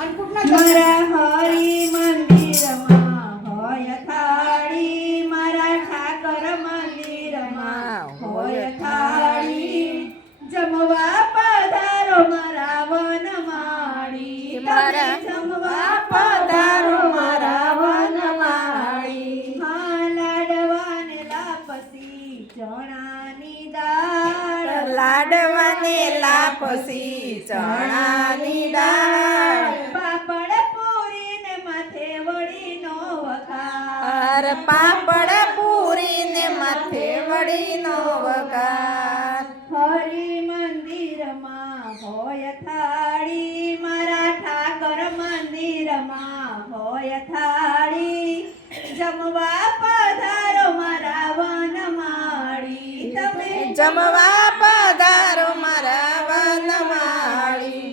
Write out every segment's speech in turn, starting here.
મારા હરી મંદિરમાં હોય થાળી, મારા ઠાકર મંદિરમાં હોય થાળી, જમવા પધારો મારા વનમાળી, તમે જમવા પધારો મારા વનમાળી. હા લાડવાને લાપસી ચણાની દાળ, લાડવાને લાપસી ચણાની દાળ, પાપડ પૂરી ને માથે વળીનો વઘાર, પાપડ પૂરી ને માથે વળીનો વઘાર. હરિ મંદિરમાં હોય થાળી, મારા ઠાકર મંદિરમાં હોય થાળી, જમવા પધારો મારા વનમાળી, તમે જમવા પધારો મારા વનમાળી.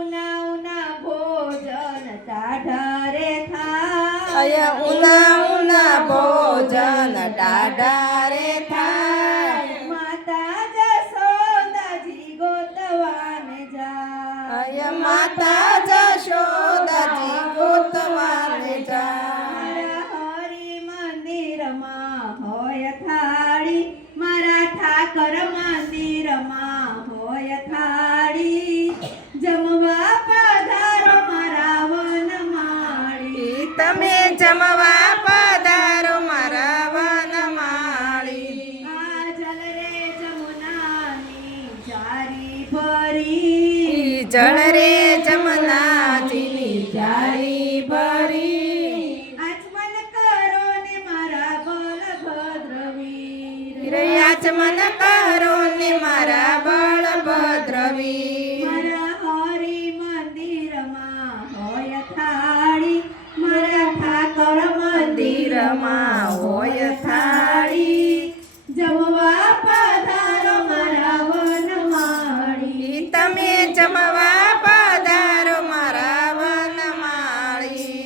ઉના ઉના ભોજન ટાઢરે થાય, ઉના ઉના ભોજન ટાઢા રે થાય, માતા જશોદાજી ગોતવાને જાય, માતા જશોદાજી ગોતવાને જાય. મારા હરિ મંદિરમાં હોય થાળી, મારા ઠાકર મંદિરમાં હોય થાળી, જમવા પધારો મારા વનમાળી, તમે જમવા પધારો મારા વનમાળી. આ જલ રે જમુનાની જારી ભરી, જળ રે જમનાજીની જારી ભરી, આચમન કરો ને મારા બળભદ્રવીર, આચમન કરો ને મારા બળભદ્રવીર. મારા હરિ મંદિરમાં હોય થાળી, મારા ઠાકર મંદિરમાં હોય થાળી, જમવા પધારો મારા વનમાળી, તમે જમવા પધારો મારા વનમાળી.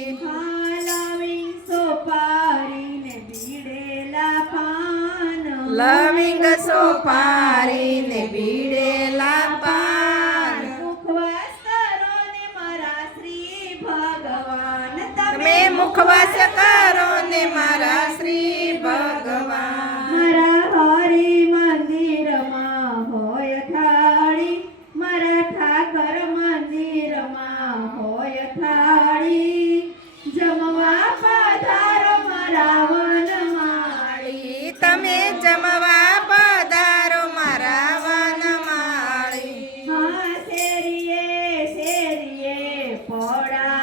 લવિંગ સોપારી ને બીડેલા પાન, લવિંગ સોપારી ને બીડેલા પાન, મુખવાસ કરો ને મારા શ્રી ભગવાન, તમે મુખવાસ કરો ને મારા શ્રી ભગવાન. મારા હરિ મંદિરમાં હોય થાળી, મારા ઠાકર મંદિરમાં હોય થાળી, જમવા પધારો મારા વનમાળી, તમે જમવા પધારો મારા વનમાળી. હા શેરીએ શેરીએ પડા